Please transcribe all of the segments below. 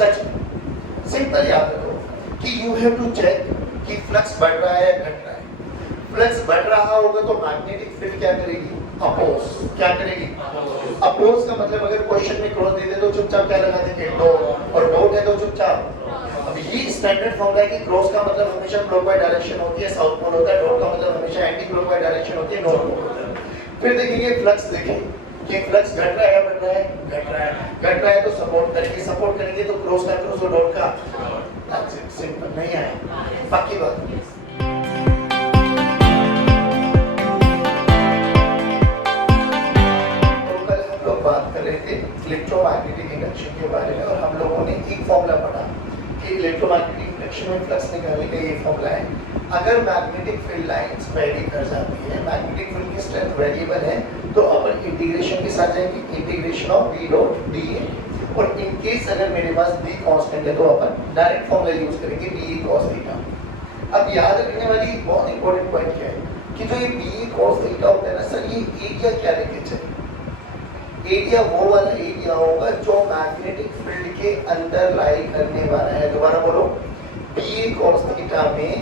सच में सिंपल याद रखो कि यू हैव टू चेक कि फ्लक्स बढ़ रहा है घट रहा है। फ्लक्स बढ़ रहा होगा तो मैग्नेटिक फील्ड क्या करेगी? अपोज। क्या करेगी? अपोज का मतलब अगर क्वेश्चन में क्रॉस दे दे तो चुपचाप क्या लगा देंगे? डॉट। और डॉट है तो चुपचाप। अब ये स्टैंडर्ड फॉर्मूला है कि क्रॉस का मतलब हमेशा क्लॉकवाइज डायरेक्शन होती है, साउथ पोल होता है, डॉट का मतलब हमेशा एंटी क्लॉकवाइज डायरेक्शन होती है, नॉर्थ पोल होता है। फिर देखेंगे फ्लक्स, देखें कि फ्लक्स घट रहा है या बढ़ रहा है? घट रहा है। घट रहा है तो सपोर्ट करेंगे, सपोर्ट करेंगे तो क्रॉस का क्रॉस और डॉट का सिंपल। नहीं आया? पक्की बात। बात कर रहे थे इलेक्ट्रोमैग्नेटिक इंडक्शन के बारे में और हम लोगों ने एक फॉर्मूला पढ़ा कि इलेक्ट्रोमैग्नेटिक इंडक्शन में फ्लक्स निकालने का ये फॉर्मूला है। अगर मैग्नेटिक फील्ड लाइंस वेरी कर जाती है, मैग्नेटिक फील्ड की स्ट्रेंथ वेरिएबल है, तो अपन इंटीग्रेशन के साथ जाएंगे, integration of B dot dA। और इन केस अगर मेरे पास B कांस्टेंट है तो अपन डायरेक्ट फॉर्मूला यूज करेंगे BE cos थीटा। अब याद रखने वाली बहुत इंपॉर्टेंट पॉइंट क्या है कि जो ये BE cos थीटा होता है ना सर, ये एरिया क्या लेके चले? एरिया वो वाला एरिया होगा जो मैग्नेटिक फील्ड के अंदर लाई करने वाला है। दोबारा बोलो, BE cos थीटा में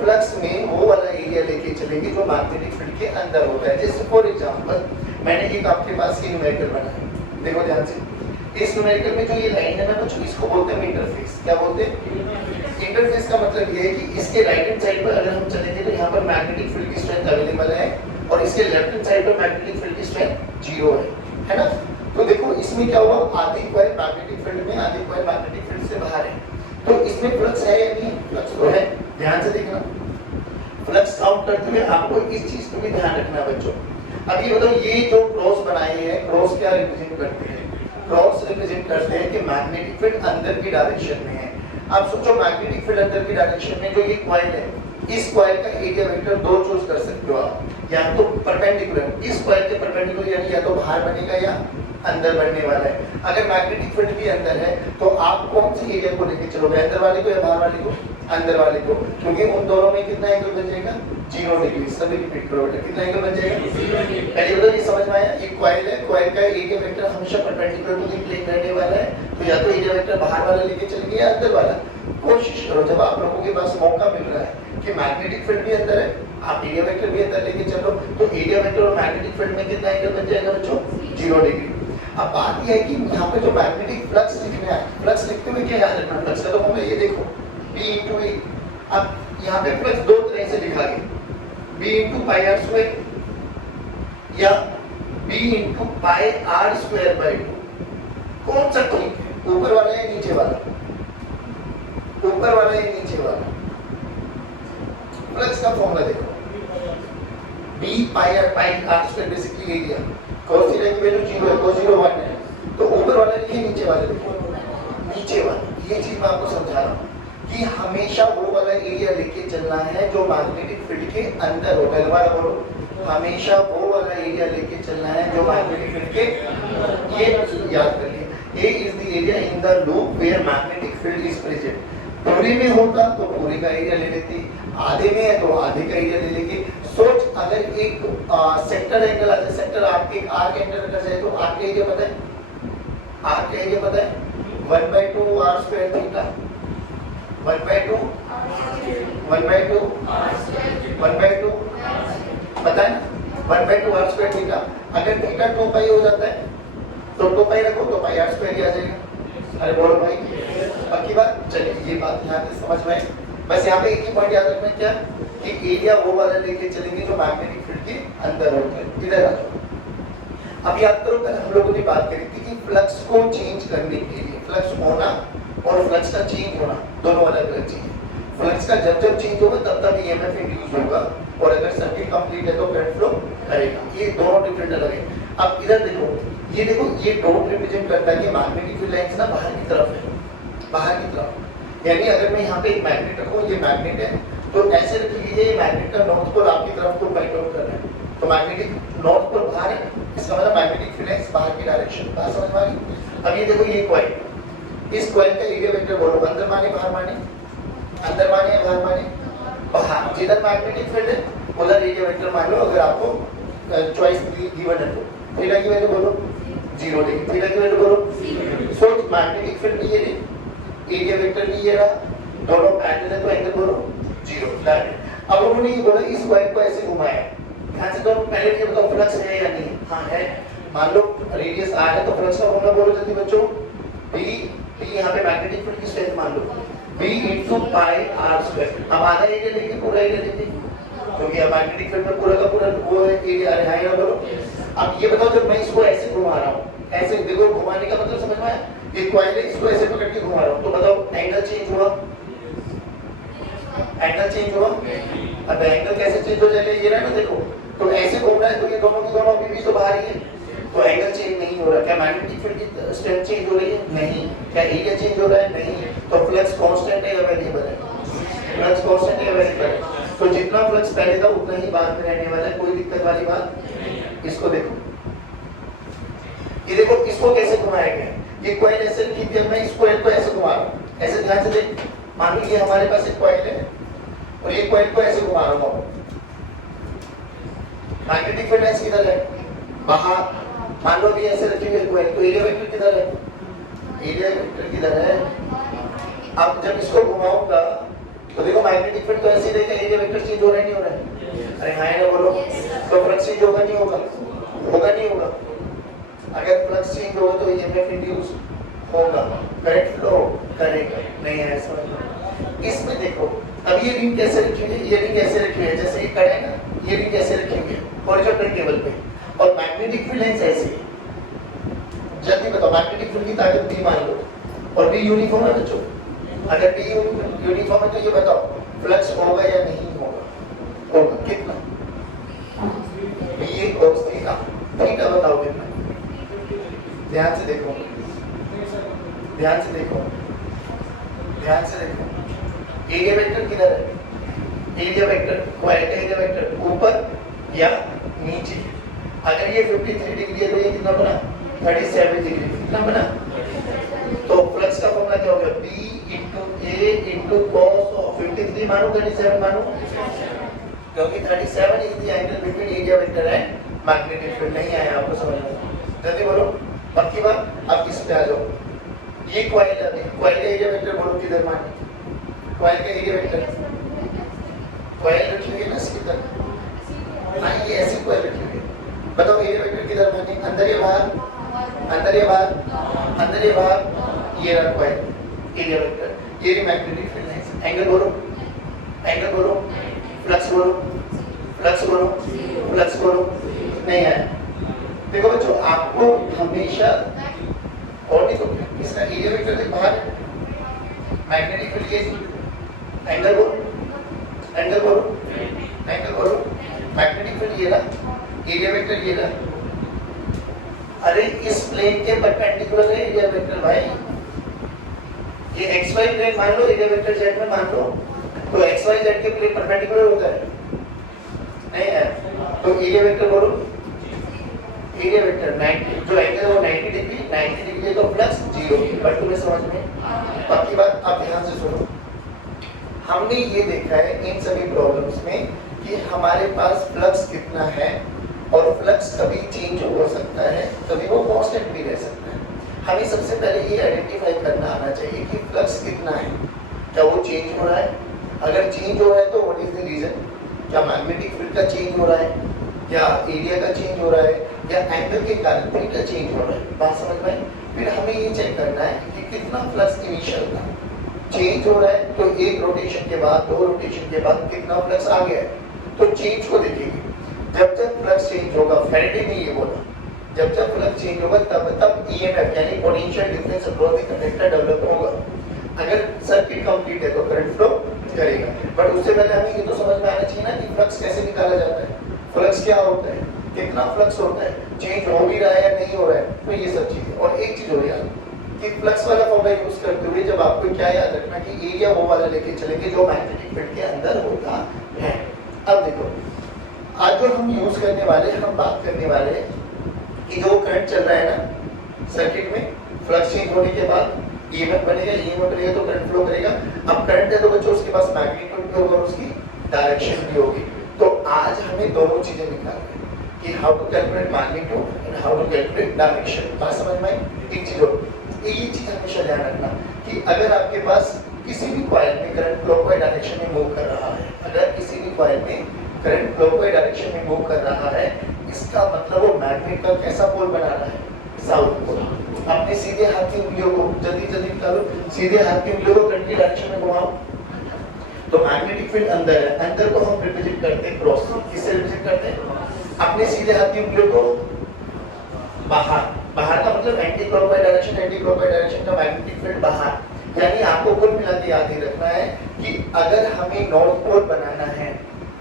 फ्लक्स में वो वाला एरिया लेके चलेंगे जो मैग्नेटिक फील्ड के अंदर होता है। जैसे फॉर एग्जांपल मैंने एक आपके पास ये न्यूमेरिकल बनाया, देखो ध्यान से। इस न्यूमेरिकल में जो ये लाइन है ना बच्चों, इसको बोलते हैं इंटरफेस। क्या बोलते हैं? इंटरफेस का मतलब ये है कि इसके राइट हैंड साइड पर अगर हम चलेंगे तो यहाँ पर मैग्नेटिक फील्ड की स्ट्रेंथ अवेलेबल है और इसके लेफ्ट हैंड साइड पर मैग्नेटिक फील्ड की स्ट्रेंथ 0 है ना? तो देखो इसमें क्या हुआ, आधी कॉइल मैग्नेटिक फील्ड में, आधी कॉइल मैग्नेटिक फील्ड से बाहर है। तो इसमें फ्लक्स है या नहीं? फ्लक्स तो है। ध्यान से देखना, फ्लक्स काउंट करते हुए आपको इस चीज को भी ध्यान रखना बच्चों। अब ये बताओ, ये जो क्रॉस बनाई है, क्रॉस क्या रिप्रेजेंट करते हैं? क्रॉस रिप्रेजेंट करते हैं कि मैग्नेटिक फील्ड अंदर की डायरेक्शन में है। अब सोचो मैग्नेटिक फील्ड अंदर की डायरेक्शन में जो ये कॉइल है, इस कॉइल का एरिया वेक्टर दो चूज कर सकते हो आप, या तो परपेंडिकुलर, इस कॉइल के परपेंडिकुलर, यानी या तो बाहर बनेगा या अंदर बढ़ने वाला है। अगर मैग्नेटिक फील्ड भी अंदर है तो आप कौन सी एरिया को लेके चलोगे, अंदर वाले को या बाहर वाले को? अंदर वाले को, क्योंकि उन दोनों में कितना एंगल बन जाएगा? 0 डिग्री। सभी रिपीट करो बेटा, कितना एंगल बन जाएगा? पहले बताओ, ये समझ में आया? ये कॉइल है, कॉइल का एरिया वेक्टर हमेशा परपेंडिकुलर टू द प्लेन रहने वाला है, तो या तो एरिया वेक्टर बाहर वाला लेके चलेंगे या अंदर वाला। कोशिश करो, जब आप लोगों के पास मौका मिल रहा है कि मैग्नेटिक फील्ड भी अंदर है, आप एरिया वेक्टर भी अंदर लेके चलो, तो एरिया वेक्टर और मैग्नेटिक फील्ड में कितना एंगल बन जाएगा बच्चों? 0 डिग्री। अब बात यह है कि यहाँ पे जो मैग्नेटिक फ्लक्स लिखना है, फ्लक्स लिखते हुए क्या याद रखना? फ्लक्स का तो फॉर्मूला ये देखो, B into E। अब यहाँ पे फ्लक्स दो तरह से लिखा गया, B into pi r square या B into pi r square by 2। कौन सा ठीक है? ऊपर वाला या नीचे वाला? ऊपर वाला या नीचे वाला? फ्लक्स का फॉर्मूला देखो, B pi r square basically area, cos theta की वैल्यू 0 है, cos 0 1 है, तो ऊपर वाला लिखिए, नीचे वाला लिखिए। नीचे वाला, ये चीज मैं आपको समझा रहा हूँ कि हमेशा वो वाला एरिया लेके चलना है जो मैग्नेटिक फील्ड के अंदर होता है। दोबारा बोलो, हमेशा वो वाला एरिया लेके चलना है जो मैग्नेटिक फील्ड के, ये याद कर लिए, A is the area in the loop where magnetic field is present। पूरे में होता तो पूरे का एरिया ले लेते, आधे में है तो आधे का एरिया ले लेंगे। सोच, अगर एक सेक्टर एंगल आता है, सेक्टर आपके एक आर्क एंगल कर जाए तो आर्क का एरिया पता है? आर्क का एरिया पता है? 1/2 r square थीटा, 1/2 1/2 1/2 पता है ना? 1/2 r square थीटा। अगर थीटा 2 पाई हो जाता है तो 2 पाई रखो तो पाई r square ही आ जाएगा। अरे बोलो भाई, पक्की बात? चलिए ये बात यहाँ से समझ में आई। बस यहाँ पे एक ही पॉइंट याद रखना, क्या कि एरिया वो वाला लेके चलेंगे जो मैग्नेटिक फील्ड के अंदर होता है। इधर आ जाओ। अब याद करो, कल हम लोगों ने बात करी थी कि फ्लक्स को चेंज करने के लिए, फ्लक्स होना और फ्लक्स का चेंज होना दोनों अलग अलग चीज है। फ्लक्स का जब जब चेंज होगा तब तब ईएमएफ इंड्यूस होगा, और अगर सर्किट कंप्लीट है तो करंट फ्लो करेगा। ये दोनों डिफरेंट अलग है। अब इधर देखो, ये देखो, ये डॉट रिप्रेजेंट करता है कि मैग्नेटिक फील्ड लाइंस ना बाहर की तरफ है, बाहर की तरफ। यानी अगर मैं यहाँ पे एक मैग्नेट रखूँ, ये मैग्नेट है, तो ऐसे रख लीजिए ये मैग्नेट का नॉर्थ पोल आपकी तरफ को पॉइंट आउट कर रहा है, तो मैग्नेटिक नॉर्थ पोल बाहर है, इसका मतलब मैग्नेटिक फील्ड लाइंस बाहर की डायरेक्शन। बात समझ में आ गई? अब ये देखो, ये कॉइल, इस कॉइल का एरिया वेक्टर बोलो, अंदर माने बाहर माने? अंदर माने या बाहर माने? बाहर। जिधर मैग्नेटिक फील्ड है उधर एरिया वेक्टर मान लो, अगर आपको चॉइस गिवन है तो। थीटा की वैल्यू बोलो 0 डिग्री, थीटा की वैल्यू बोलो। सो मैग्नेटिक फील्ड ये एरिया वेक्टर भी ये रहा, दोनों पैरेलल है तो एंगल बोलो 0 दैट। अब उन्होंने ये बोला इस कॉइल को ऐसे घुमाया, ध्यान से तो पहले ये बताओ फ्लक्स है या नहीं, हाँ है। मान लो रेडियस r है तो फ्लक्स का फॉर्मूला बोलो जल्दी बच्चों, b यहाँ पे मैग्नेटिक फील्ड की स्ट्रेंथ मान लो b into pi r square। अब आधा एरिया लेके पूरा एरिया लेते क्योंकि अब मैग्नेटिक फील्ड में पूरा का पूरा वो एरिया है ना बोलो। अब ये बताओ जब मैं इसको ऐसे घुमा रहा हूँ, ऐसे देखो घुमाने का मतलब समझ में आया, ये कॉइल है इसको ऐसे पकड़ के घुमा रहा हूँ तो बताओ एंगल चेंज हुआ, एंगल चेंज हुआ। अब एंगल कैसे चेंज हो जाएगा ये रहा ना देखो, तो ऐसे घूम रहा है तो ये दोनों की दोनों अभी भी तो बाहर ही है, तो एंगल चेंज नहीं हो रहा। क्या मैग्नेटिक फील्ड की स्ट्रेंथ चेंज हो रही है? नहीं। क्या एरिया चेंज हो रहा है? नहीं। तो फ्लक्स कांस्टेंट है या वेरिएबल है? फ्लक्स कांस्टेंट है या वेरिएबल है? तो जितना फ्लक्स पहले था उतना ही बाद में रहने वाला है, कोई दिक्कत वाली बात। इसको देखो, ये देखो इसको कैसे घुमाया गया, ये कॉइल ऐसे रखी थी, मैं इस कॉइल को ऐसे घुमा रहा हूं, ऐसे ध्यान से देख, मान लो ये हमारे पास एक कॉइल है और ये कॉइल को ऐसे घुमा रहा हूं, मैग्नेटिक फील्ड ऐसे किधर है? बाहर। मान लो भी ऐसे रखी हुई कॉइल, तो एरिया वेक्टर किधर है? एरिया वेक्टर किधर है? अब जब इसको घुमाऊंगा तो देखो मैग्नेटिक फील्ड तो ऐसे ही रहेगा, एरिया वेक्टर चेंज हो रहा है नहीं हो रहा है? अरे हाँ ना बोलो, तो फ्लक्स चेंज होगा नहीं होगा? होगा नहीं होगा? अगर फ्लक्स चेंज होगा तो ईएमएफ इंड्यूस होगा, करंट फ्लो करेगा, नहीं है ऐसा। इसमें देखो अब ये रिंग कैसे रखी हुई है, ये रिंग कैसे रखी हुई है, जैसे ये कड़ा है ना, ये रिंग कैसे रखी हुई है हॉरिजॉन्टल टेबल पे, और मैग्नेटिक फील्ड लाइंस ऐसे है। जल्दी बताओ मैग्नेटिक फील्ड की ताकत B मान लो, और B यूनिफॉर्म है बच्चों, अगर B यूनिफॉर्म है तो ये बताओ फ्लक्स होगा या नहीं होगा? होगा। कितना? B cos थीटा, थीटा बताओ कितना? ध्यान से देखो, ध्यान से देखो, ध्यान से देखो, एरिया वेक्टर किधर है? एरिया वेक्टर कॉइल का एरिया वेक्टर ऊपर या नीचे? अगर ये 53 डिग्री है तो ये कितना बना? 37 डिग्री। कितना बना? तो फ्लक्स का फॉर्मूला क्या हो गया? B into A into cos of 53 मानो 37 मानो, क्योंकि 37 is the angle between area vector and magnetic field. नहीं आया आपको समझ में? जल्दी बोलो, पक्की बात। अब इस पे आ जाओ, ये कॉइल है, कॉइल का एरिया वेक्टर बोलो किधर माने? कॉइल का एरिया वेक्टर, कॉइल रखी हुई है ना सीधा, हाँ ये ऐसी कॉइल रखी हुई है, बताओ एरिया वेक्टर किधर माने? अंदर या बाहर? अंदर या बाहर? अंदर या बाहर? ये रहा कॉइल एरिया वेक्टर, ये रही मैग्नेटिक फील्ड लाइंस। एंगल बोलो, एंगल बोलो, फ्लक्स बोलो, फ्लक्स बोलो, फ्लक्स बोलो, नहीं आया। देखो बच्चों आपको हमेशा, और नहीं तो इसका एरिया वेक्टर से बाहर मैग्नेटिक फील्ड ये एंगल बोलो, एंगल बोलो, एंगल बोलो, मैग्नेटिक फील्ड ये रहा, एरिया वेक्टर ये रहा। अरे इस प्लेन के परपेंडिकुलर है एरिया वेक्टर भाई, ये एक्स वाई प्लेन मान लो, एरिया वेक्टर जेड में मान लो, तो एक्स वाई जेड के प्लेन परपेंडिकुलर होता है नहीं है? तो एरिया वेक्टर बोलो, एरिया वेक्टर 90, जो एंगल है वो 90 डिग्री, 90 डिग्री है तो फ्लक्स 0। बट तुम्हें समझ में बाकी बात? आप ध्यान से सुनो, हमने ये देखा है इन सभी प्रॉब्लम्स में कि हमारे पास फ्लक्स कितना है, और फ्लक्स कभी चेंज हो सकता है, कभी वो कांस्टेंट भी रह सकता है। हमें सबसे पहले ये आइडेंटिफाई करना आना चाहिए कि फ्लक्स कितना है, क्या वो चेंज हो रहा है? अगर चेंज हो रहा है तो व्हाट इज द रीजन? क्या मैग्नेटिक फील्ड का चेंज हो रहा है, या एरिया का चेंज हो रहा है, या एंगल के कारण थीटा चेंज हो रहा है? बात समझ में? फिर हमें ये चेक करना है कि कितना फ्लक्स इनिशियल था, चेंज हो रहा है तो एक रोटेशन के बाद, दो रोटेशन के बाद कितना फ्लक्स आ गया है, तो चेंज को देखेंगे। जब तक फ्लक्स चेंज होगा, फैराडे ने ये बोला, जब तक फ्लक्स चेंज होगा तब ईएमएफ यानी potential difference across the conductor develop होगा। अगर सर्किट कंप्लीट है तो करंट फ्लो करेगा। बट उससे पहले हमें ये तो समझ में आना चाहिए ना कि फ्लक्स कैसे निकाला जाता है, फ्लक्स क्या होता है, कितना फ्लक्स होता है, चेंज हो भी रहा है या नहीं हो रहा है, तो ये सब चीजें। और एक चीज हो याद कि फ्लक्स वाला फॉर्मूला यूज करते हुए जब आपको क्या याद रखना कि एरिया वो वाला लेके चलेंगे जो मैग्नेटिक फील्ड के अंदर होता है। अब देखो आज जो हम यूज करने वाले, हम बात करने वाले कि जो करंट चल रहा है ना सर्किट में, फ्लक्स चेंज होने के बाद ईएमएफ बनेगा, ईएमएफ बनेगा तो करंट फ्लो करेगा। अब करंट है तो बच्चों उसके पास मैग्नीट्यूड भी होगा और उसकी डायरेक्शन भी होगी। तो आज हमें दोनों चीजें निकालनी है कि how to calculate magnitude and how to calculate direction. बात समझ में? एक चीज हो, ये चीज हमेशा ध्यान रखना कि अगर आपके पास किसी भी कॉइल में करंट क्लॉकवाइज डायरेक्शन में मूव कर रहा है, अगर किसी भी कॉइल में करंट क्लॉकवाइज डायरेक्शन में मूव कर रहा है, इसका मतलब वो मैग्नेट का कैसा पोल बना रहा है, साउथ पोल। अपने सीधे हाथ की उंगलियों को जल्दी जल्दी निकालो, सीधे हाथ की उंगलियों को करंट की डायरेक्शन में घुमाओ, तो मैग्नेटिक फील्ड अंदर है, अंदर को हम रिप्रेजेंट करते हैं क्रॉस, किससे रिप्रेजेंट करते हैं, अपने सीधे हाथ की उंगलियों को बाहर, बाहर का मतलब anti clockwise direction, anti clockwise direction का मैग्नेटिक फील्ड बाहर। यानी आपको कुल मिला के याद ही रखना है कि अगर हमें नॉर्थ पोल बनाना है,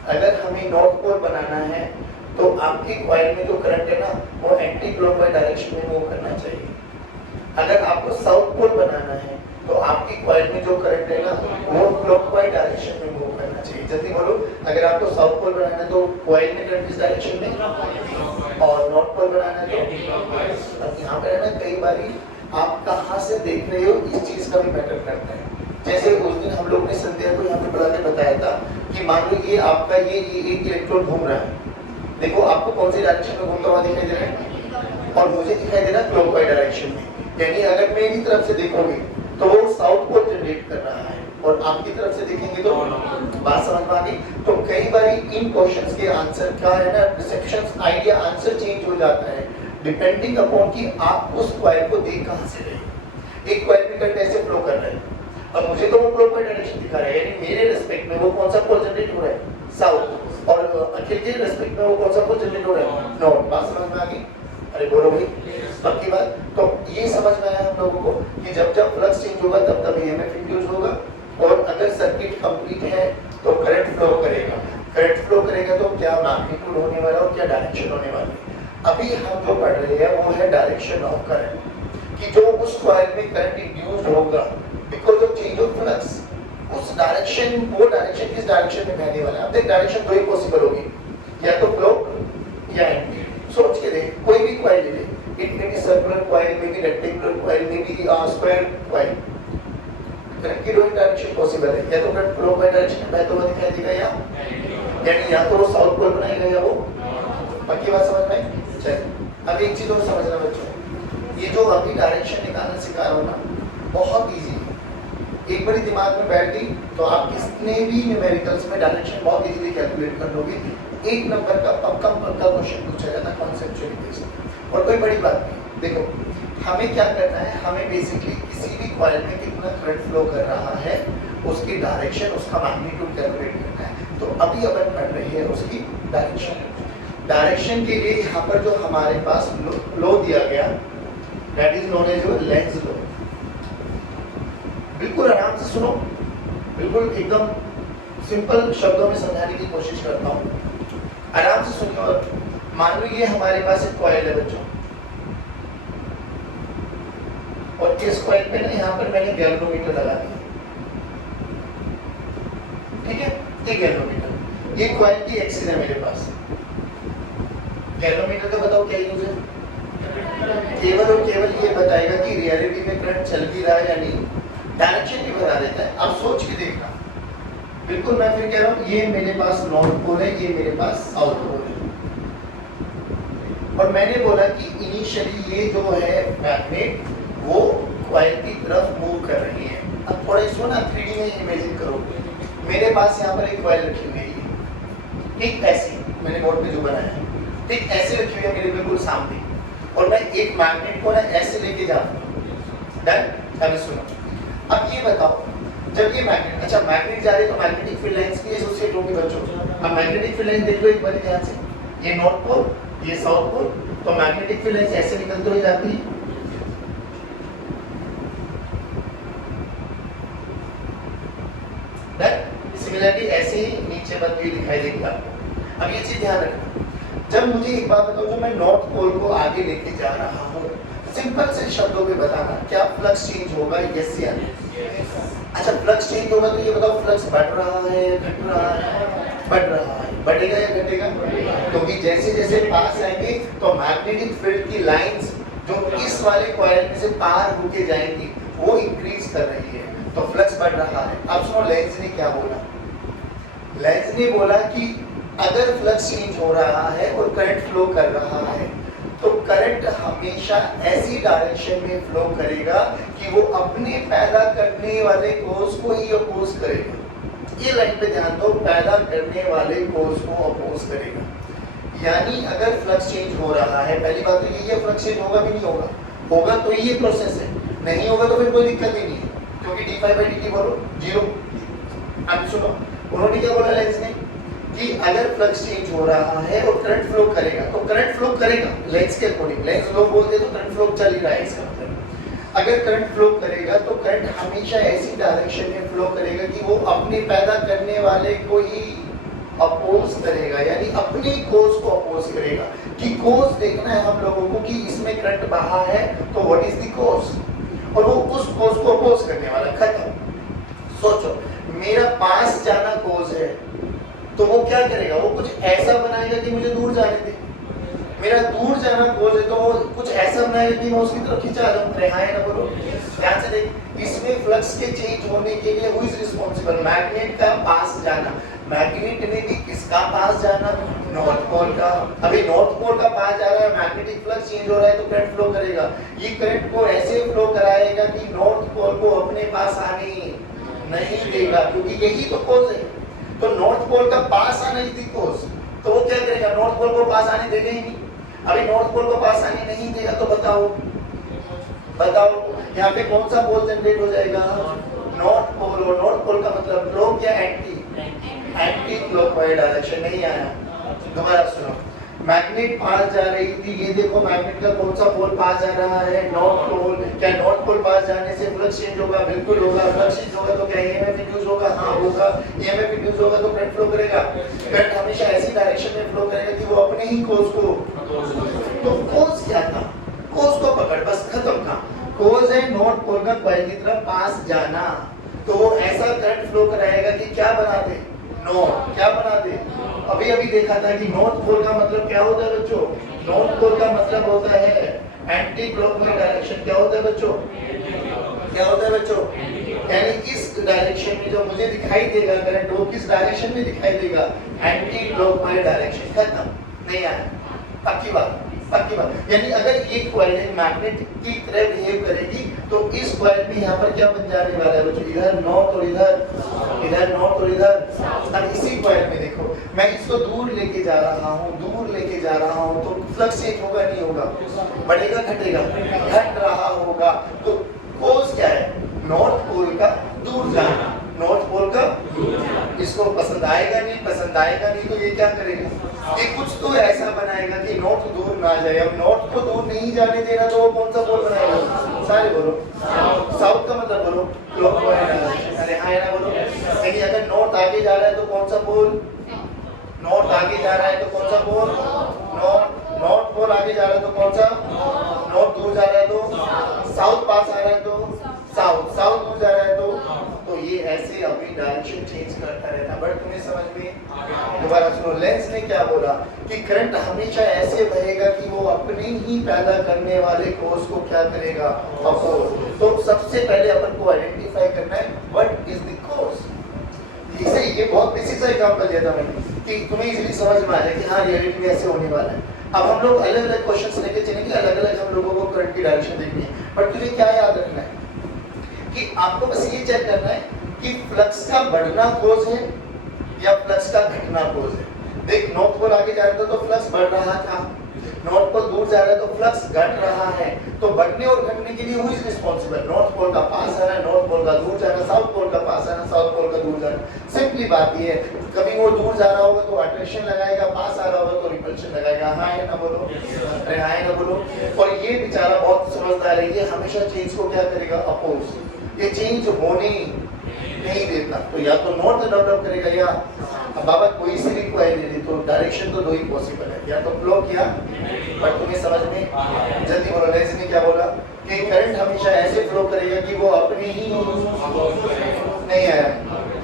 अगर हमें नॉर्थ पोल बनाना है तो आपकी कॉइल में जो करंट है ना वो एंटी क्लॉकवाइज डायरेक्शन में मूव करना चाहिए। अगर आपको साउथ पोल बनाना है तो आपकी कॉइल में जो करंट है ना वो क्लॉकवाइज डायरेक्शन में मूव करना चाहिए। जल्दी बोलो, अगर आपको साउथ पोल बनाना है तो कॉइल में करंट किस डायरेक्शन में, और नॉर्थ पोल बनाना है तो। अब यहाँ पर है ना कई बारी आप कहाँ से देख रहे हो इस चीज का भी मैटर करता है। जैसे उस दिन हम लोग ने संध्या को यहाँ पे पढ़ा के बताया था कि मान लो ये आपका ये एक इलेक्ट्रॉन घूम रहा है, देखो आपको कौन सी डायरेक्शन में घूमता हुआ दिखाई दे रहा है, और मुझे दिखाई दे रहा है क्लॉकवाइज डायरेक्शन में। यानी अगर मेरी तरफ से देखोगे तो वो साउथ पोल जनरेट कर रहा है, और आपकी तरफ से देखेंगे तो बात समझ में आ गई। तो कई बार इन क्वेश्चंस के आंसर का है ना रिसेप्शन आइडिया आंसर चेंज हो जाता है डिपेंडिंग अपॉन कि आप उस कॉइल को देख कहां से रहे हो। एक कॉइल में करंट ऐसे फ्लो कर रहा है और मुझे तो वो क्लॉकवाइज डायरेक्शन दिखा रहा है, यानी मेरे रिस्पेक्ट में वो कौन सा पोल जनरेट हो रहा है, साउथ, और अखिल के रिस्पेक्ट में वो कौन सा पोल जनरेट हो रहा है, नॉर्थ। बात समझ में आ गई? अरे बोलो भाई पक्की बात। तो ये समझ में आया हम लोगों को कि जब जब फ्लक्स चेंज होगा तब तब ईएमएफ इंड्यूस होगा, और अगर सर्किट कंप्लीट है तो करंट फ्लो करेगा, करंट फ्लो करेगा तो क्या मैग्नीट्यूड होने वाला है और क्या डायरेक्शन होने वाली है। अभी हम जो पढ़ रहे हैं वो है डायरेक्शन ऑफ करंट, कि जो उस कॉइल में करंट इंड्यूस्ड होगा because of change of flux, उस डायरेक्शन, वो डायरेक्शन किस डायरेक्शन में बहने वाला है। अब देख डायरेक्शन दो ही पॉसिबल होगी, या तो क्लॉक या एंटी। सोच के देख, कोई भी कॉइल ले ले, it may be circular coil, may be rectangular coil, may be square coil, current की दो ही डायरेक्शन पॉसिबल है, या तो करंट क्लॉकवाइज डायरेक्शन में बहता हुआ दिखाई देगा, यानी या तो वो साउथ पोल बनाएगा या वो। पक्की बात समझ में? चल अब एक चीज और समझना बच्चों, ये जो अभी डायरेक्शन निकालना सिखा रहा हूं ना बहुत इजी है। एक बारी दिमाग में बैठ गई तो आप कितने भी न्यूमेरिकल्स में डायरेक्शन बहुत इजीली कैलकुलेट कर लोगे। एक नंबर का पक्का क्वेश्चन पूछा जाता है कॉन्सेप्चुअली बेस्ड, और कोई बड़ी बात नहीं। देखो हमें क्या करना है, हमें बेसिकली किसी भी कॉइल में कितना करंट फ्लो कर रहा है उसकी डायरेक्शन, उसका मैग्नीट्यूड कैलकुलेट करना है। तो अभी अपन पढ़ रही है उसकी डायरेक्शन। डायरेक्शन के लिए यहाँ पर जो हमारे पास लो दिया गया that is known as length लो। बिल्कुल आराम से सुनो, बिल्कुल एकदम सिंपल शब्दों में समझाने की कोशिश करता हूँ, आराम से सुनिए। और मान लो ये हमारे पास एक कॉइल है बच्चों, और इस कॉइल पे ना यहाँ पर मैंने गैल्वेनोमीटर लगा दिया, ठीक है, ये गैल्वेनोमीटर, ये कॉइल की एक्सिस है मेरे पास। गैल्वेनोमीटर का बताओ क्या यूज है, केवल और केवल ये बताएगा कि रियलिटी में करंट चल भी रहा है या नहीं, डायरेक्शन भी बता देता है। आप सोच के देखना, बिल्कुल मैं फिर कह रहा हूँ ये मेरे पास नॉर्थ पोल है, ये मेरे पास साउथ पोल है, और मैंने बोला कि इनिशियली ये जो है मैग्नेट वो कॉइल की तरफ मूव कर रही है। अब थोड़ा इसको ना 3D में इमेजिन करो, मेरे पास यहाँ पर एक कॉइल रखी हुई है, ठीक ऐसी मैंने बोर्ड पे जो बनाया है, ठीक ऐसे रखी हुई है मेरे बिल्कुल सामने, और मैं एक मैग्नेट को ना ऐसे लेके जाता हूँ। डन? अभी सुनो, अब ये बताओ जब ये मैग्नेट, अच्छा मैग्नेट जा रही है तो मैग्नेटिक फील्ड लाइंस की एसोसिएट होगी बच्चों। अब मैग्नेटिक फील्ड लाइन देख लो एक बार ध्यान से, ये नॉर्थ पोल, ये साउथ पोल, तो मैग्नेटिक फील्ड लाइंस ऐसे निकलते हुए जाती है। सिमिलरली ऐसे ही नीचे बनती हुई दिखाई देगी आपको। अब ये चीज ध्यान रखना, जब मुझे एक बात बताओ, जो मैं नॉर्थ पोल को आगे लेके जा रहा हूँ, सिंपल से शब्दों में बताना क्या फ्लक्स चेंज होगा, यस या नो? अच्छा फ्लक्स चेंज होगा तो ये बताओ फ्लक्स बढ़ रहा है, घट रहा है? बढ़ रहा है, बढ़ेगा या घटेगा? क्योंकि जैसे जैसे पास आएंगे तो मैग्नेटिक फील्ड की लाइंस जो इस वाले कॉइल में से पार होके जाएंगी वो इंक्रीज कर रही है, तो फ्लक्स बढ़ रहा है। अब सुनो लेंज ने क्या बोला, लेंज ने बोला कि अगर फ्लक्स चेंज हो रहा है और करंट फ्लो कर रहा है तो करंट हमेशा ऐसी डायरेक्शन में फ्लो करेगा कि वो अपने पैदा करने वाले कोर्स को ही अपोज करेगा। ये लाइन पे ध्यान दो, पैदा करने वाले कोर्स को अपोज करेगा। यानी अगर फ्लक्स चेंज हो रहा है, पहली बात तो ये फ्लक्स चेंज होगा कि नहीं होगा, होगा तो ये प्रोसेस है, नहीं होगा तो फिर कोई दिक्कत ही नहीं है, क्योंकि d5/dt बोलो 0। अब सुनो, उन्होंने क्या बोला लेंस ने कि अगर फ्लक्स चेंज हो रहा है और करंट फ्लो करेगा, तो करंट फ्लो करेगा लेंस के अकॉर्डिंग। लेंस लोग बोलते हैं तो करंट फ्लो चल ही रहा है, इसका मतलब अगर करंट फ्लो करेगा तो करंट हमेशा ऐसी डायरेक्शन में फ्लो करेगा कि वो अपने पैदा करने वाले को ही अपोज करेगा, यानी अपनी कोर्स को अपोज करेगा। कि कोर्स देखना है हम लोगों को कि इसमें करंट बहा है तो व्हाट इज द कोर्स, और वो उस कोर्स को अपोज करने वाला। खत्म। सोचो मेरा पास जाना कोर्स है, तो वो क्या करेगा, वो कुछ ऐसा बनाएगा कि मुझे दूर जाने दे। मेरा दूर जाना कोर्स है तो वो कुछ ऐसा बनाएगा कि मैं उसकी तरफ खिंचा जाऊं। अरे हाँ ना बोलो, ध्यान से देख, इसमें फ्लक्स के चेंज होने के लिए हु इज रिस्पांसिबल, मैग्नेट का पास जाना। मैग्नेट में भी किसका पास जाना, नॉर्थ पोल का। अभी नॉर्थ पोल का पास जा रहा है, मैग्नेटिक फ्लक्स चेंज हो रहा है तो करंट फ्लो करेगा। ये करंट को ऐसे फ्लो कराएगा कि नॉर्थ पोल को अपने पास आने नहीं देगा, क्योंकि यही तो कोर्स है। तो नॉर्थ पोल का पास आना इज द कोर्स, तो वो क्या करेगा, नॉर्थ पोल को पास आने देगा ही नहीं। अभी नॉर्थ पोल को पास आने नहीं देगा तो बताओ यहाँ पे कौन सा पोल जनरेट हो जाएगा, नॉर्थ पोल। और नॉर्थ पोल का मतलब क्लॉक या एंटी क्लॉकवाइज डायरेक्शन। नहीं आया, दोबारा सुनो। मैग्नेट पास जा रही थी, ये देखो मैग्नेट का कौन सा पोल पास जा रहा है, नॉर्थ पोल। क्या नॉर्थ पोल पास जाने से फ्लक्स चेंज होगा, बिल्कुल होगा। फ्लक्स चेंज होगा तो क्या ईएमएफ इंड्यूस होगा, हाँ होगा। ईएमएफ इंड्यूस होगा तो करंट फ्लो करेगा। करंट हमेशा ऐसी डायरेक्शन में फ्लो करेगा कि वो अपने ही कोर्स को, तो कोर्स क्या था, कोर्स को पकड़, बस खत्म था। कोर्स है नॉर्थ पोल का कॉइल की तरफ पास जाना, तो वो ऐसा करंट फ्लो कराएगा कि क्या बना दे, क्या बना दे। अभी देखा था कि नॉर्थ पोल का मतलब क्या होता है बच्चों, नॉर्थ पोल का मतलब होता है एंटी क्लॉकवाइज डायरेक्शन। क्या होता है बच्चों, क्या होता है बच्चों, यानी इस डायरेक्शन में जो मुझे दिखाई देगा करंट, वो किस डायरेक्शन में दिखाई देगा, एंटी क्लॉकवाइज डायरेक्शन। खत्म, नहीं आया, पक्की बात। यानी अगर ये कॉइल मैग्नेट की तरह बिहेव करेगी तो इस कॉइल में यहाँ पर क्या बन जाने वाला है बच्चों, इधर नॉर्थ और इधर नॉर्थ और इधर। अब इसी कॉइल में देखो, मैं इसको दूर लेके जा रहा हूँ तो फ्लक्स चेंज होगा नहीं होगा, बढ़ेगा घटेगा, घट रहा होगा। तो कोर्स क्या है, नॉर्थ पोल का दूर जाना, नॉर्थ पोल का। इसको पसंद आएगा नहीं तो ये क्या करेगा, ये कुछ तो ऐसा बनाएगा कि नॉर्थ दूर ना जाए। अब नॉर्थ को दूर नहीं जाने देना तो वो कौन सा पोल बनाएगा, सारे बोलो। साउथ का मतलब बोलो क्लॉकवाइज। अरे हाँ ना बोलो। लेकिन अगर नॉर्थ आगे जा रहा है तो कौन सा पोल, नॉर्थ आगे जा रहा है तो कौन सा पोल, नॉर्थ पोल आगे जा रहा है तो कौन सा, नॉर्थ दूर जा रहा है तो साउथ, पास आ रहा है तो साउथ दूर जा रहा है तो ये ऐसे अपनी डायरेक्शन चेंज करता रहता। बट तुम्हें समझ में, दोबारा सुनो, लेंस ने क्या बोला कि करंट हमेशा ऐसे बहेगा कि वो अपने ही पैदा करने वाले कोर्स को क्या करेगा, अपोज। तो सबसे पहले अपन को आइडेंटिफाई करना है व्हाट इज द कोर्स। इसे ये बहुत बेसिक सा एग्जांपल दिया था मैंने कि तुम्हें इजीली समझ में आ जाए कि हाँ रियलिटी में ऐसे होने वाला है। अब हम लोग अलग अलग क्वेश्चंस लेके चलेंगे, अलग अलग हम लोगों को करंट की डायरेक्शन देखनी है। बट तुझे क्या याद रखना है कि आपको बस ये चेक करना है कि फ्लक्स का बढ़ना कोर्स है या फ्लक्स का घटना कोर्स है। देख, नॉर्थ पोल आगे जा रहा था तो फ्लक्स बढ़ रहा था, नॉर्थ पोल दूर जा रहा है तो फ्लक्स घट रहा है। तो बढ़ने और घटने के लिए who is responsible, north pole का पास आना, नॉर्थ पोल का दूर जाना, साउथ पोल का पास आना, साउथ पोल का दूर जाना। सिंपली बात ये है, कभी वो दूर जा रहा होगा तो अट्रैक्शन लगाएगा, पास आ रहा होगा तो रिपल्शन लगाएगा। हाँ है ना बोलो, अरे हाँ है ना बोलो। और ये बेचारा बहुत समझदार है, ये हमेशा चेंज को क्या करेगा, अपोज। ये चेंज होने नहीं देता, तो या तो नॉर्थ डेवलप करेगा या, अब बाबा कोई सी भी कॉइल ले ली तो डायरेक्शन तो दो ही पॉसिबल है, या तो फ्लो किया। बट तुम्हें समझ में, जल्दी बोलो, लेंस ने क्या बोला कि करंट हमेशा ऐसे फ्लो करेगा कि वो अपने ही, नहीं आया,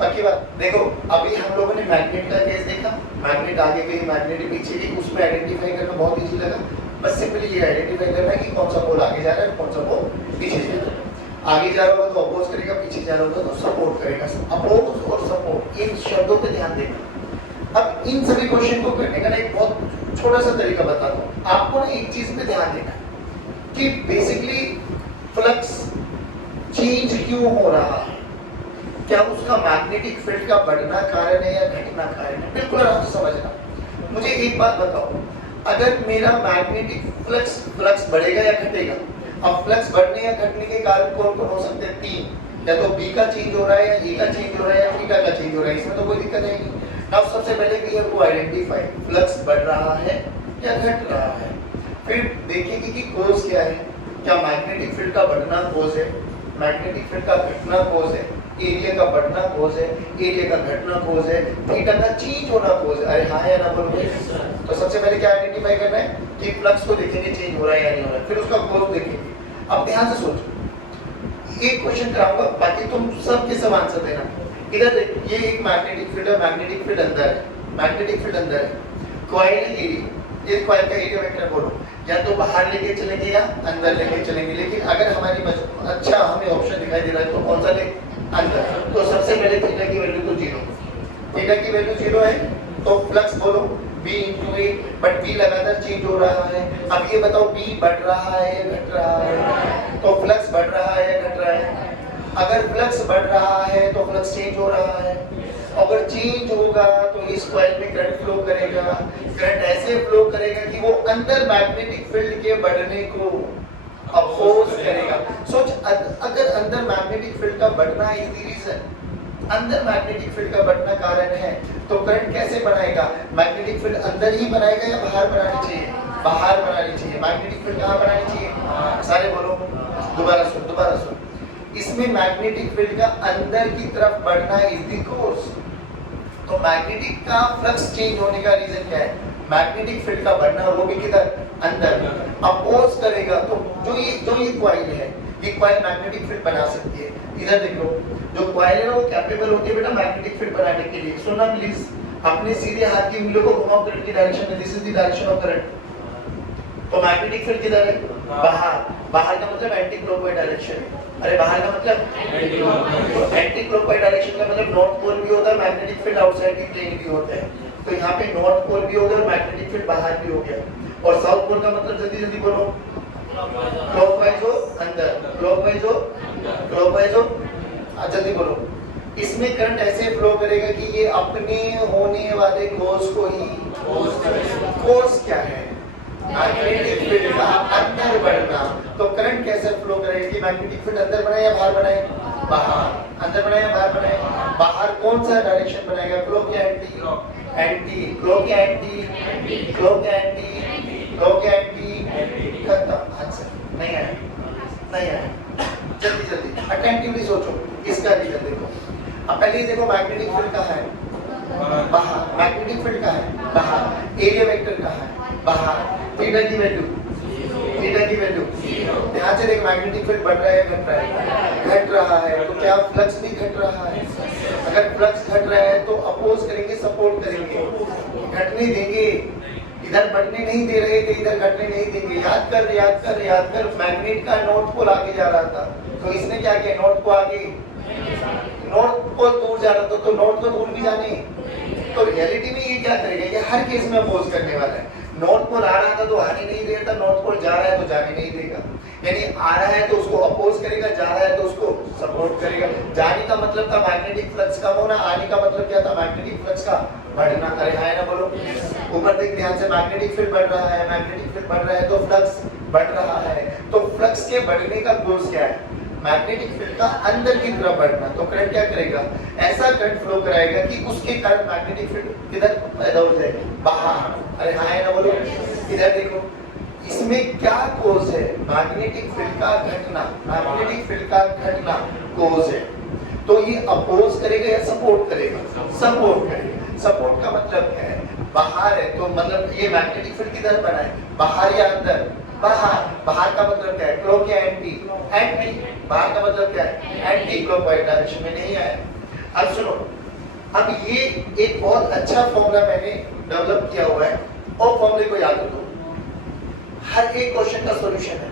पक्की बात। देखो अभी हम लोगों ने मैग्नेट का केस देखा, मैग्नेट आगे गई, मैग्नेट पीछे गई, उसमें आइडेंटिफाई करना बहुत इजी लगा। बस सिंपली ये आइडेंटिफाई करना है कि कौन सा पोल आगे जा रहा है, कौन सा पोल पीछे जा रहा है। आगे जा रहा होगा तो अपोज करेगा, पीछे जा रहा होगा तो सपोर्ट करेगा। अपोज और सपोर्ट, इन शब्दों पे ध्यान देना। अब इन सभी क्वेश्चन को करने का ना एक बहुत छोटा सा तरीका बताता हूँ आपको। ना एक चीज पे ध्यान देना कि बेसिकली फ्लक्स चेंज क्यों हो रहा है, क्या उसका मैग्नेटिक फील्ड का बढ़ना कारण है या घटना कारण है। बिल्कुल आराम से समझना। मुझे एक बात बताओ, अगर मेरा मैग्नेटिक फ्लक्स बढ़ेगा या घटेगा। अब फ्लक्स बढ़ने या घटने के कारण कौन कौन हो सकते हैं? तीन, या तो बी का चेंज हो रहा है, या ए का चेंज हो रहा है, या थीटा का चेंज हो रहा है। इसमें तो कोई दिक्कत है नहीं। अब सबसे पहले we have to identify flux बढ़ रहा है या घट रहा है। फिर देखेंगे कि कोज क्या है। क्या मैग्नेटिक फील्ड का बढ़ना कोज है, मैग्नेटिक फील्ड का घटना कोज है, एरिया का बढ़ना कोज है, एरिया का घटना कोज है, थीटा का चेंज होना कोज है। अरे हाँ या ना बोलोगे? तो सबसे पहले क्या आइडेंटिफाई करना है कि फ्लक्स को देखेंगे चेंज हो रहा है या नहीं हो रहा है, फिर उसका कोज देखेंगे। अब ध्यान से सोचो, एक क्वेश्चन कराऊंगा, बाकी तुम सब के सब आंसर देना। इधर ये एक मैग्नेटिक फील्ड है, मैग्नेटिक फील्ड अंदर है, मैग्नेटिक फील्ड अंदर है, कॉइल है, एरिया। ये कॉइल का एरिया वेक्टर बोलो, या तो बाहर लेके चलेंगे या अंदर लेके चलेंगे। लेकिन अगर हमारी अच्छा हमें ऑप्शन दिखाई दे रहा है तो कौन सा ले? अंदर। तो सबसे पहले थीटा की वैल्यू तो 0, थीटा की वैल्यू 0 है तो फ्लक्स बोलो b * a, बट b लगातार चेंज हो रहा है। अब ये बताओ b बढ़ रहा है या घट रहा है? तो फ्लक्स बढ़ रहा है या घट रहा है? अगर फ्लक्स बढ़ रहा है तो फ्लक्स चेंज हो रहा है। अगर चेंज होगा तो इस कॉइल में करंट फ्लो करेगा, करंट ऐसे फ्लो करेगा कि वो अंदर मैग्नेटिक फील्ड के बढ़ने को अपोज करेगा। सोच, अगर अंदर मैग्नेटिक फील्ड का बढ़ना इज द रीजन, अंदर मैग्नेटिक फील्ड का बढ़ना कारण है, तो करंट कैसे बनाएगा? मैग्नेटिक फील्ड अंदर ही बनाएगा या बाहर बनानी चाहिए? बाहर बनानी चाहिए। मैग्नेटिक फील्ड कहाँ बनानी चाहिए? सारे बोलो, दोबारा सुन, दोबारा सुन। इसमें मैग्नेटिक फील्ड का अंदर की तरफ बढ़ना इज द कोज। तो मैग्नेटिक का फ्लक्स चेंज होने का रीजन क्या है? मैग्नेटिक फील्ड का बढ़ना, वो भी किधर? अंदर। अपोज करेगा। तो जो ये कॉइल है, ये कॉइल मैग्नेटिक फील्ड बना सकती है। इधर देख लो, जो कॉइल है ना वो कैपेबल होती है बेटा मैग्नेटिक फील्ड बनाने के लिए। सुनना प्लीज, अपने सीधे हाथ की उंगलियों को घुमाओ करंट की डायरेक्शन में। This is the direction of current. तो मैग्नेटिक फील्ड किधर है? बाहर। बाहर का मतलब एंटी क्लॉकवाइज डायरेक्शन। अरे बाहर का मतलब एंटी क्लॉकवाइज डायरेक्शन का मतलब नॉर्थ पोल भी होता है, magnetic field outside the plane भी होता है। तो यहाँ पे नॉर्थ पोल भी हो गया और मैग्नेटिक फील्ड बाहर भी हो गया। और साउथ पोल का मतलब जल्दी जल्दी बोलो, क्लॉकवाइज हो अंदर, क्लॉकवाइज हो, क्लॉकवाइज हो, जल्दी बोलो। इसमें करंट ऐसे फ्लो करेगा कि ये अपने होने वाले कोज को ही, कोज क्या है? मैग्नेटिक फील्ड का अंदर बढ़ना। तो करंट कैसे फ्लो करेगा कि मैग्नेटिक फील्ड अंदर बनाए या बाहर बनाए? बाहर। अंदर बनाए या बाहर बनाए? बाहर। कौन सा डायरेक्शन बनाएगा? क्लॉक या एंटी? एंटी। क्लॉक या एंटी? क्लॉक या एंटी? क्लॉक या एंटी? खत्म। आंसर नहीं आया, नहीं आया। जल्दी जल्दी अटेंटिवली सोचो, इसका रीजन देखो। अब पहले ये देखो, मैग्नेटिक फील्ड कहाँ है? बाहर। मैग्नेटिक फील्ड कहाँ है? बाहर। एरिया वेक्टर कहाँ है? बाहर। थीटा की वैल्यू, थीटा की वैल्यू ध्यान से देख, मैग्नेटिक फील्ड बढ़ रहा है घट रहा है? घट रहा है। तो क्या फ्लक्स भी घट रहा है? अगर फ्लक्स घट रहा है तो अपोज करेंगे, सपोर्ट करेंगे, घटने देंगे। इधर बढ़ने नहीं दे रहे थे, इधर घटने नहीं देंगे। याद कर, याद कर, याद कर, मैग्नेट का नॉर्थ पोल आगे जा रहा था, तो इसने क्या किया? नॉर्थ को आगे, नॉर्थ को दूर जा रहा था तो नॉर्थ को दूर भी जाने। तो रियलिटी में ये क्या करेगा? ये हर केस में अपोज करने वाला है। नॉर्थ पोल आ रहा था तो आने नहीं दे रहा था, नॉर्थ पोल जा रहा है तो जाने नहीं देगा। यानी आ रहा है तो उसको अपोज करेगा, जा रहा है तो उसको सपोर्ट करेगा। जाने का मतलब था मैग्नेटिक फ्लक्स कम होना, आने का मतलब क्या था? मैग्नेटिक फ्लक्स का बढ़ना। अरे हाय ना बोलो, ऊपर देख ध्यान से, मैग्नेटिक फील्ड बढ़ रहा है, मैग्नेटिक फील्ड बढ़ रहा है तो फ्लक्स बढ़ रहा है। तो फ्लक्स के बढ़ने का कोर्स क्या है? मैग्नेटिक फील्ड का अंदर की तरफ बढ़ना। तो करंट क्या करेगा? ऐसा करंट फ्लो कराएगा कि उसके कारण मैग्नेटिक फील्ड किधर पैदा हो जाए? बाहर। अरे हाँ है ना बोलो। इधर देखो, इसमें क्या कोज है? मैग्नेटिक फील्ड का घटना। मैग्नेटिक फील्ड का घटना कोज है। तो ये अपोज करेगा या सपोर्ट करेगा? सपोर्ट करेगा। सपोर्ट का मतलब क्या है? बाहर है तो मतलब ये मैग्नेटिक फील्ड किधर बना है? बाहर या अंदर? बाहर। बाहर का मतलब क्या है? क्लॉक या एंटी? एंटी। बाहर का मतलब क्या है? एंटी क्लॉकवाइज डायरेक्शन में नहीं आया। अब सुनो, अब ये एक बहुत अच्छा फॉर्मूला मैंने डेवलप किया हुआ है और फॉर्मूले को याद रखो। हर एक क्वेश्चन का सॉल्यूशन है,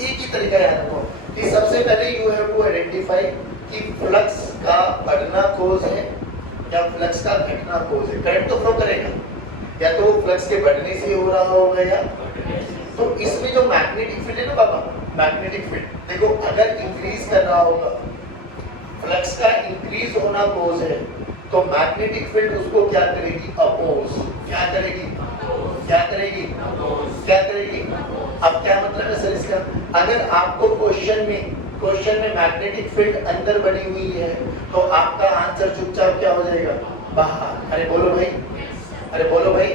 एक ही तरीका याद रखो कि सबसे पहले यू हैव टू आइडेंटिफाई कि फ्लक्स का बढ़ना कोज है या फ्लक्स का घटना कोज है। करंट तो फ्लो करेगा, या तो फ्लक्स के बढ़ने से हो रहा होगा या तो इसमें जो मैग्नेटिक फील्ड है ना बाबा, मैग्नेटिक फील्ड देखो अगर इंक्रीज कर रहा होगा, फ्लक्स का इंक्रीज होना कोज है, तो मैग्नेटिक फील्ड उसको क्या करेगी, अपोज। क्या करेगी, क्या करेगी, क्या करेगी। अब क्या मतलब है सर इसका, अगर आपको क्वेश्चन में मैग्नेटिक फील्ड अंदर बनी हुई है तो आपका आंसर चुपचाप क्या हो जाएगा, बाहर। अरे बोलो भाई, अरे बोलो भाई।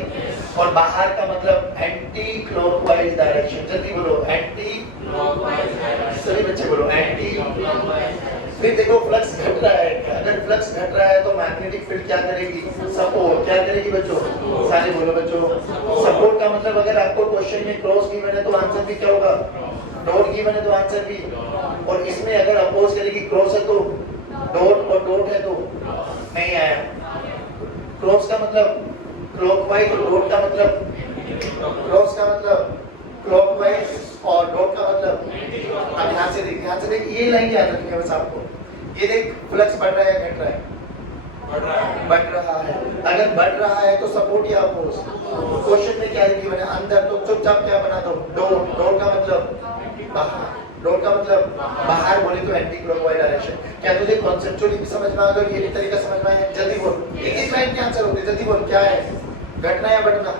और बाहर का मतलब एंटी क्लॉकवाइज डायरेक्शन, जल्दी बोलो, एंटी क्लॉकवाइज डायरेक्शन, सभी बच्चे बोलो एंटी क्लॉकवाइज। फिर देखो फ्लक्स घट रहा है, अगर फ्लक्स घट रहा है तो मैग्नेटिक फील्ड क्या करेगी, सपोर्ट। क्या करेगी बच्चों, सारे बोलो बच्चों। सपोर्ट का मतलब अगर आपको क्वेश्चन में क्रॉस गिवन है तो आंसर भी क्या होगा, डॉट गिवन है तो आंसर भी। और इसमें अगर अपोज करेगी, क्रॉस है तो डॉट और डॉट है तो नहीं आया। क्रॉस का मतलब क्लॉकवाइज और डॉट का मतलब, क्रॉस का मतलब क्लॉकवाइज और डॉट का मतलब। अब ध्यान से देख, ध्यान से देख, ये लाइन याद रखनी है बस आपको। ये देख फ्लक्स बढ़ रहा है, घट रहा है, बढ़ रहा है, बढ़ रहा है। अगर बढ़ रहा है तो सपोर्ट या अपोज। क्वेश्चन में क्या है कि मैंने अंदर, तो चुपचाप क्या बना दो, डॉट। डॉट का मतलब बाहर, डॉट का मतलब बाहर बोले तो एंटी क्लॉकवाइज डायरेक्शन। क्या तुझे कॉन्सेप्चुअली भी समझ में आ गया, ये भी तरीका समझ में आया, जल्दी बोल। एक एक लाइन के आंसर होते, जल्दी बोल। क्या है, घटना या बढ़ना,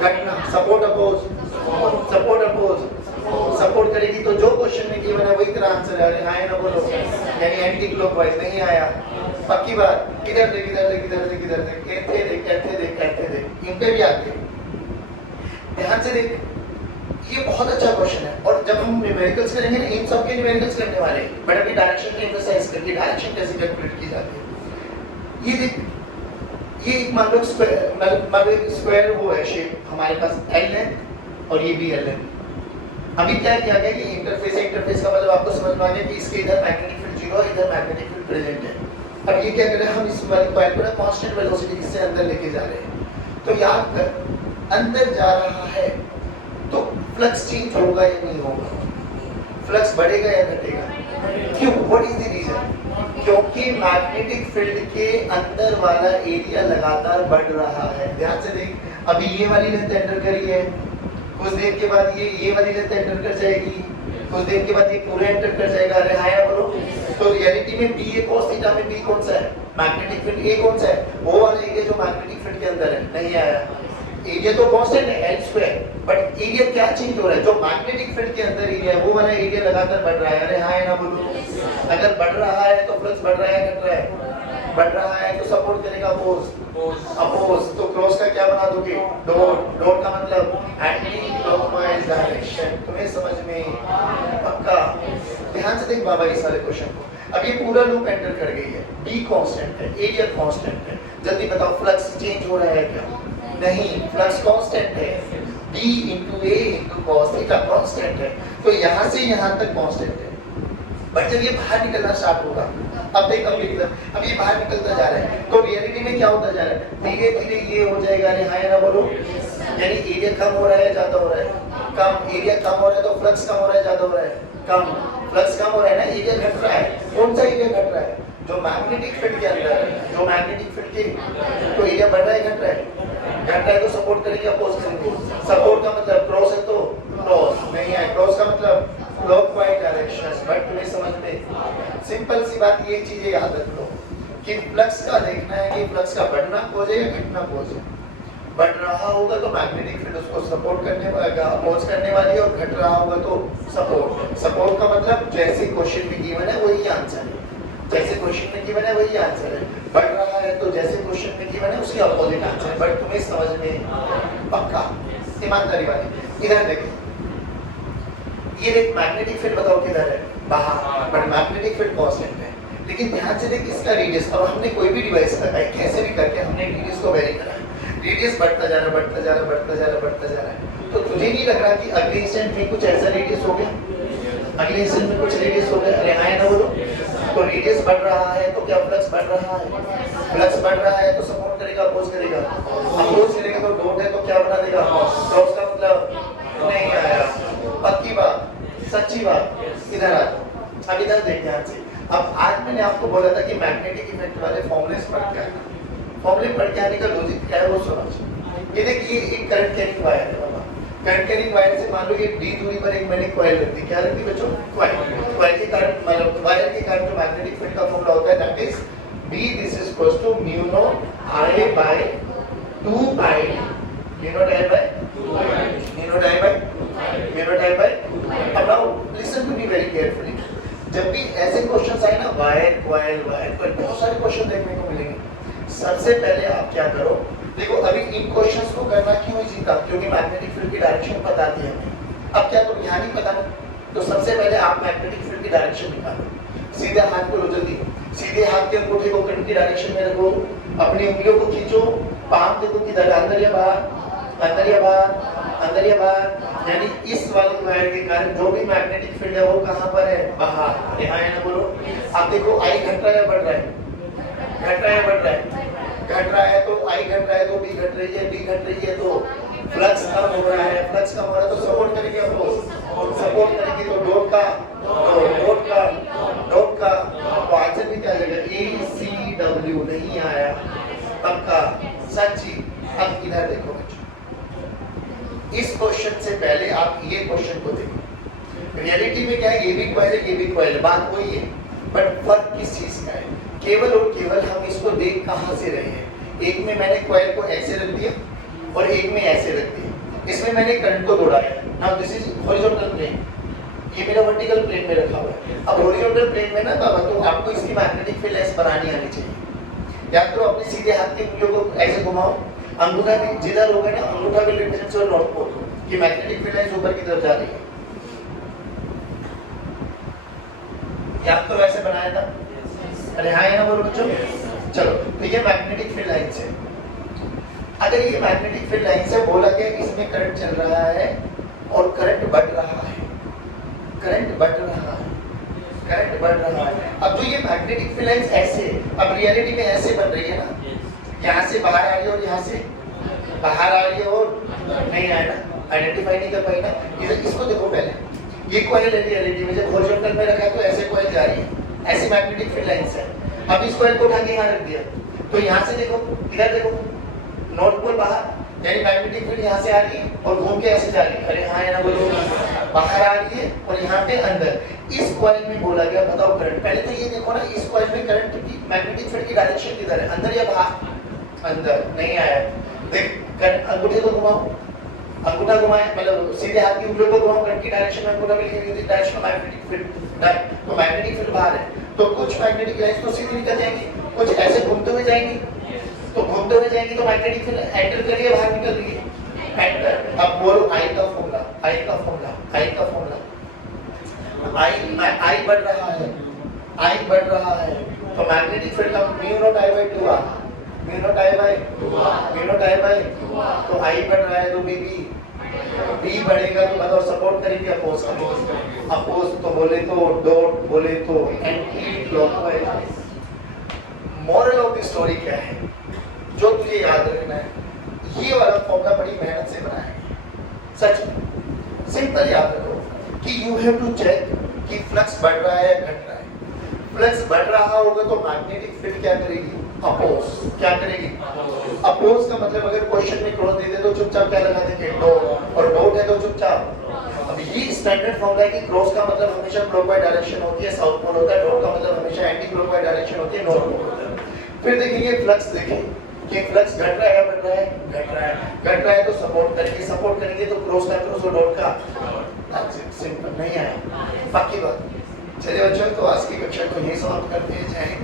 घटना। Support oppose, support oppose. Support करेगी तो जो क्वेश्चन में गिवन है वही तेरा आंसर है। अरे हाँ ना बोलो, यानी एंटी क्लॉकवाइज नहीं आया, पक्की बात। इधर देख, इधर देख, इधर देख, इधर देख, ऐसे देख, ऐसे देख, ऐसे देख, इन पे भी आते। ध्यान से देख, ये बहुत अच्छा क्वेश्चन है। और जब हम न्यूमेरिकल्स करेंगे ना, इन सब के न्यूमेरिकल्स करने वाले हैं, बट अभी डायरेक्शन की एक्सरसाइज करके डायरेक्शन कैसे कैलकुलेट की जाती है। ये देख, ये एक मान लो स्क्वायर वो है शेप, हमारे पास एल है और ये भी एल है। अभी क्या किया गया कि इंटरफेस है, इंटरफेस का मतलब आपको समझ में आ गया कि इसके इधर मैग्नेटिक फील्ड 0 है, इधर मैग्नेटिक फील्ड प्रेजेंट है। अब ये क्या कर रहे हैं, हम इस वाली कॉइल को ना कांस्टेंट वेलोसिटी से अंदर लेके जा रहे हैं। तो याद कर, अंदर जा रहा है तो फ्लक्स चेंज होगा या नहीं होगा, फ्लक्स बढ़ेगा या घटेगा। क्यों, व्हाट इज द रीजन, क्योंकि मैग्नेटिक फील्ड के अंदर वाला एरिया लगातार बढ़ रहा है। ध्यान से देख, अभी ये वाली लेंथ एंटर करी है, कुछ देर के बाद ये वाली लेंथ एंटर कर जाएगी, कुछ देर के बाद ये पूरा एंटर कर जाएगा। अरे हाँ या बोलो। तो रियलिटी में बी ए cos थीटा में बी कौन सा है, मैग्नेटिक फील्ड। ए कौन सा है, वो वाला एरिया जो मैग्नेटिक फील्ड के अंदर है। नहीं आया, एरिया तो कांस्टेंट है एल स्क्वायर, बट एरिया क्या चेंज हो रहा है, जो मैग्नेटिक फील्ड के अंदर एरिया है वो वाला एरिया लगातार बढ़ रहा है। अरे हाँ या ना बोलो। अगर बढ़ रहा है तो फ्लक्स बढ़ रहा है, घट रहा है, बढ़ रहा है तो सपोर्ट करेगा अपोज, अपोज। तो क्रॉस का क्या बना दोगे, डॉट। डॉट का मतलब एंटी क्लॉकवाइज डायरेक्शन। तुम्हें समझ में पक्का। ध्यान से देख बाबा इस सारे क्वेश्चन को। अब ये पूरा लूप एंटर कर गई है, बी कांस्टेंट है, एरिया कांस्टेंट है। जल्दी बताओ फ्लक्स चेंज हो रहा है क्या, नहीं, फ्लक्स कांस्टेंट है। b into a into cos theta constant है, तो यहाँ से यहाँ तक कांस्टेंट है। बट जब ये बाहर निकलना स्टार्ट होगा, अब देख, अब ये बाहर निकलता जा रहा है, तो रियलिटी में क्या होता जा रहा है, धीरे धीरे ये हो जाएगा। अरे हाँ या ना बोलो। यानी एरिया कम हो रहा है, ज्यादा हो रहा है, कम। एरिया कम हो रहा है तो फ्लक्स कम हो रहा है, ज्यादा हो रहा है, कम। फ्लक्स कम हो रहा है ना, एरिया घट रहा है। कौन सा एरिया घट रहा है, जो मैग्नेटिक फील्ड के अंदर है, जो मैग्नेटिक फील्ड के, तो एरिया बढ़ रहा है, घट रहा है, घट रहा है तो सपोर्ट करेंगे, अपोज करेंगे। सपोर्ट का मतलब क्रॉस है तो क्रॉस, नहीं है क्रॉस का मतलब क्लॉकवाइज डायरेक्शन। बट तुम्हें समझ में सिंपल सी बात, ये चीजें याद रख लो कि फ्लक्स का देखना है कि फ्लक्स का बढ़ना कोज है या घटना कोज है। बढ़ रहा होगा तो मैग्नेटिक फील्ड उसको सपोर्ट करने वाला, अपोज करने वाली है, और घट रहा होगा तो सपोर्ट। सपोर्ट का मतलब जैसे क्वेश्चन में गिवन है वही आंसर है, जैसे क्वेश्चन में गिवन है वही आंसर है। बढ़ रहा है तो जैसे क्वेश्चन में गिवन है उसके अपोजिट आंसर है। बट तुम्हें समझ में पक्का, ईमानदारी वाली। इधर देखो, ये देख मैग्नेटिक फील्ड बताओ किधर है, बाहर, बट मैग्नेटिक फील्ड कांस्टेंट है। लेकिन ध्यान से देख इसका रेडियस, अब हमने कोई भी डिवाइस लगाई, कैसे भी करके हमने रेडियस को वेरी करा, रेडियस बढ़ता जा रहा है, बढ़ता जा रहा है, बढ़ता जा रहा है, बढ़ता जा रहा है। तो तुझे नहीं लग रहा कि अगले इंस्टेंट में कुछ ऐसा रेडियस हो गया, अगले इंस्टेंट में कुछ रेडियस हो गया। अरे हाँ ना बोलो। तो रेडियस बढ़ रहा है तो क्या फ्लक्स बढ़ रहा है, फ्लक्स बढ़ रहा है तो सपोर्ट करेगा, अपोज करेगा, अपोज करेगा तो डॉट है तो क्या बना देगा, क्रॉस का मतलब नहीं आया, पक्की बात, सच्ची बात। इधर आ, अब इधर देख ध्यान से। अब आज मैंने आपको बोला था कि मैग्नेटिक इफेक्ट वाले फॉर्मूलेस पढ़ के आना। फॉर्मूले पढ़ के आने का लॉजिक क्या है वो समझ। ये देखिए एक करंट कैरिंग वायर है बाबा। करंट कैरिंग वायर से मान लो ये d दूरी पर एक मैंने कॉइल रख दी। क्या रख दी बच्चों? कॉइल। कॉइल के कारण मतलब वायर के कारण जो मैग्नेटिक फील्ड का फॉर्मूला होता है that is B this is equals to mu naught I by 2 pi mu naught I by 2 pi mu naught I by mu naught I by। अब now listen to me very carefully। जब भी ऐसे questions आए ना wire coil बहुत सारे question देखने को मिलेंगे। सबसे पहले आप क्या करो, देखो अभी इन क्वेश्चंस को करना क्यों इजी था, क्योंकि मैग्नेटिक फील्ड की डायरेक्शन पता थी हमें। अब क्या करो, यहाँ नहीं पता ना, तो सबसे पहले आप मैग्नेटिक फील्ड की डायरेक्शन निकालो। सीधे हाथ को लो, जल्दी सीधे हाथ के अंगूठे को करंट की डायरेक्शन में रखो, अपनी उंगलियों को खींचो, पाम देखो किधर, अंदर या बाहर, अंदर या बाहर, अंदर या बाहर। यानी इस वाले वायर के कारण जो भी मैग्नेटिक फील्ड है वो कहाँ पर है? बाहर। यहाँ है ना, बोलो। आप देखो आई घट रहा है बढ़ रहा है? घट रहा है बढ़ रहा है? घट रहा है तो आई घट रहा है तो बी घट रही है, बी घट रही है तो फ्लक्स कम हो रहा है, फ्लक्स कम हो रहा है तो सपोर्ट करेगी अपोज, सपोर्ट करेगी तो डॉट का तो आंसर भी क्या आएगा? ACW नहीं आया पक्का सच्ची। अब इधर देखो बच्चों, इस क्वेश्चन से पहले आप ये क्वेश्चन को देखो। रियलिटी में क्या है, ये भी कॉइल है ये भी कॉइल है, बात वही है, बट फर्क किस चीज का है? केवल और केवल हम इसको देख कहां से रहे हैं। एक में मैंने कॉइल को ऐसे रख दिया और एक में ऐसे रख दिया। इसमें मैंने करंट को दौड़ाया। Now this is horizontal plane, ये मेरा वर्टिकल प्लेन में रखा हुआ है। अब हॉरिजॉन्टल प्लेन में ना बाबा, तो आपको इसकी मैग्नेटिक फील्ड ऐसे बनानी आनी चाहिए। या तो अपने सीधे हाथ की उंगलियों को ऐसे घुमाओ, अंगूठा भी जिधर होगा ना, अंगूठा भी रिप्रेजेंट्स योर नॉर्थ पोल कि मैग्नेटिक फील्ड लाइंस ऊपर की तरफ जा रही है। या तो वैसे बनाया था, अरे हाँ है ना बोलो बच्चों। चलो तो ये मैग्नेटिक फील्ड लाइंस है। अगर ये मैग्नेटिक फील्ड लाइंस है, बोला गया इसमें करंट चल रहा है और करंट बढ़ रहा है, करंट बढ़ रहा है, करंट बढ़ रहा है। अब जो ये मैग्नेटिक फील्ड लाइंस ऐसे, अब रियलिटी में ऐसे बन रही है ना, यहाँ से बाहर आ रही है और यहाँ से बाहर आ रही है और नहीं आया ना, आइडेंटिफाई नहीं कर पाई ना। इसको देखो पहले, ये कॉइल है रियलिटी में, जब हॉरिजॉन्टल में रखा है तो ऐसे कॉइल जा रही है, ऐसी मैग्नेटिक फील्ड लाइंस है। अब इस कॉइल को उठा के यहाँ रख दिया, तो यहाँ से देखो, इधर देखो, नॉर्थ पोल बाहर, यानी मैग्नेटिक फील्ड यहाँ से आ रही है और घूम के ऐसे जा रही है। अरे हाँ है ना बोलो, बाहर आ रही है और यहाँ पे अंदर। इस कॉइल में बोला गया बताओ करंट। पहले तो ये देखो ना, इस कॉइल में करंट की मैग्नेटिक फील्ड की डायरेक्शन किधर है, अंदर या बाहर? अंदर। नहीं आया, देख करंट, अंगूठे को घुमाओ, अंगूठा घुमाए मतलब सीधे हाथ की उंगलियों को घुमाओ, करंट की डायरेक्शन में अंगूठा भी डायरेक्शन ऑफ मैग्नेटिक फील्ड, तो मैग्नेटिक फील्ड बाहर है। तो कुछ मैग्नेटिक लाइंस तो सीधी निकल जाएंगी, कुछ ऐसे घूमते हुए जाएंगी, तो घूमते हुए जाएंगी तो मैग्नेटिक फील्ड एंटर कर रही है, बाहर निकल रही है, एंटर। अब बोलो आई का फॉर्मूला, आई का फॉर्मूला, आई का फॉर्मूला, आई बढ़ रहा है, आई बढ़ रहा है, तो मैग्नेटिक फील्ड का mu not I bye 2 mu not I bye 2, तो आई बढ़ रहा है तो बी बढ़ेगा तो बताओ सपोर्ट करेंगे अपोज करेंगे? अपोज तो बोले तो डॉट, बोले तो anti clockwise. Moral of the story क्या है, जो तुझे याद रखना है, ये वाला फॉर्मूला बड़ी मेहनत से बनाया है सच में। सिंपल याद रखो कि यू हैव टू चेक कि फ्लक्स बढ़ रहा है घट रहा है। फ्लक्स बढ़ रहा होगा तो मैग्नेटिक फील्ड क्या करेगी? अपोज। क्या करेगी? अपोज का मतलब अगर क्वेश्चन में क्रॉस दे दे तो चुपचाप क्या लगा देंगे? डॉट, और डॉट है तो चुपचाप। अब ये स्टैंडर्ड फॉर्मूला है कि क्रॉस का मतलब हमेशा क्लॉकवाइज डायरेक्शन होती है, साउथ पोल होता है, डॉट का मतलब हमेशा एंटी क्लॉकवाइज डायरेक्शन होती है, नॉर्थ पोल होता है। फिर देखेंगे फ्लक्स, देखें कि फ्लक्स घट रहा है या बढ़ रहा है? घट रहा है। घट रहा है तो सपोर्ट करेंगे, सपोर्ट करेंगे तो क्रॉस का क्रॉस और डॉट का सिंपल। नहीं आया? पक्की बात। चलिए बच्चों, तो आज की कक्षा को यही समाप्त करते हैं। जय हिंद।